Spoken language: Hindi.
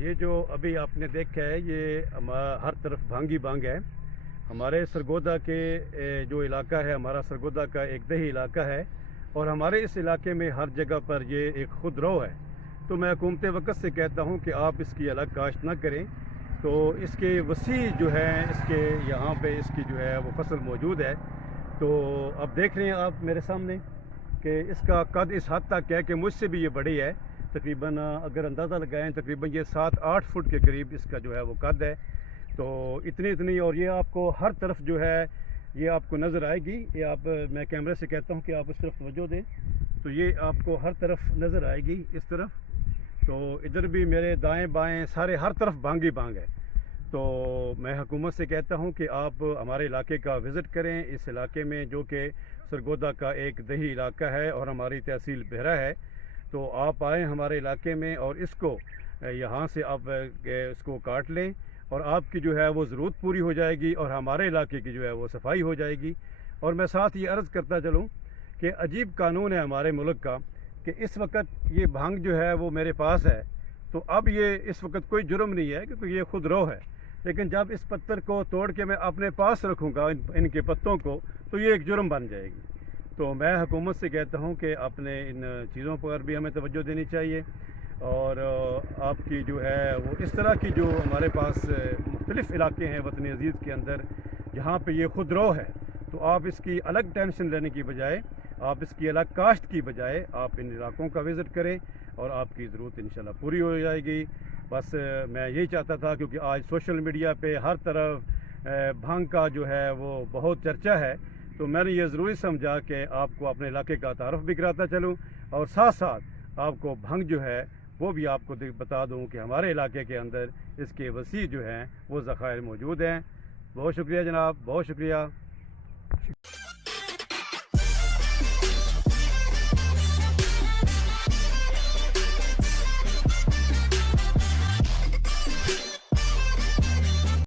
ये जो अभी आपने देखा है ये हर तरफ भांगी भांग है। हमारे सरगोदा के जो इलाका है, हमारा सरगोदा का एक दही इलाका है और हमारे इस इलाके में हर जगह पर ये एक खुदरो है। तो मैं हुकूमत वक़्त से कहता हूँ कि आप इसकी अलग काश्त ना करें। तो इसके वसी जो है, इसके यहाँ पे इसकी जो है वो फसल मौजूद है। तो अब देख रहे हैं आप मेरे सामने कि इसका कद इस हद तक है कि मुझसे भी ये बड़ी है। तकरीबन अगर अंदाज़ा लगाएं तकरीबन ये 7-8 फुट के करीब इसका जो है वो कद है। तो इतनी और ये आपको हर तरफ जो है ये आपको नज़र आएगी। ये आप, मैं कैमरे से कहता हूँ कि आप उस तरफ तवज्जो दें तो ये आपको हर तरफ नज़र आएगी इस तरफ। तो इधर भी मेरे दाएं बाएं सारे हर तरफ भांगी भांग है। तो मैं हुकूमत से कहता हूँ कि आप हमारे इलाके का विज़िट करें। इस इलाके में जो कि सरगोदा का एक दही इलाका है और हमारी तहसील बेहरा है, तो आप आएँ हमारे इलाके में और इसको यहाँ से आप इसको काट लें और आपकी जो है वो ज़रूरत पूरी हो जाएगी और हमारे इलाके की जो है वो सफाई हो जाएगी। और मैं साथ ये अर्ज़ करता चलूँ कि अजीब कानून है हमारे मुल्क का कि इस वक्त ये भांग जो है वो मेरे पास है, तो अब ये इस वक्त कोई जुर्म नहीं है क्योंकि ये खुद रो है। लेकिन जब इस पत्थर को तोड़ के मैं अपने पास रखूँगा इनके पत्तों को, तो ये एक जुर्म बन जाएगी। तो मैं हुकूमत से कहता हूँ कि अपने इन चीज़ों पर भी हमें तवज्जो देनी चाहिए। और आपकी जो है वो इस तरह की जो हमारे पास मुख्तलिफ़ इलाके हैं वतन अज़ीज़ के अंदर जहाँ पे ये खुदरो है, तो आप इसकी अलग टेंशन लेने की बजाय, आप इसकी अलग काश्त की बजाय आप इन इलाकों का विज़िट करें और आपकी ज़रूरत इंशाल्लाह पूरी हो जाएगी। बस मैं यही चाहता था क्योंकि आज सोशल मीडिया पे हर तरफ भांग का जो है वो बहुत चर्चा है, तो मैंने ये ज़रूरी समझा कि आपको अपने इलाके का तारुफ भी कराता चलूँ और साथ साथ आपको भंग जो है वो भी आपको बता दूं कि हमारे इलाके के अंदर इसके वसी जो हैं वो ज़खायर मौजूद हैं। बहुत शुक्रिया जनाब, बहुत शुक्रिया।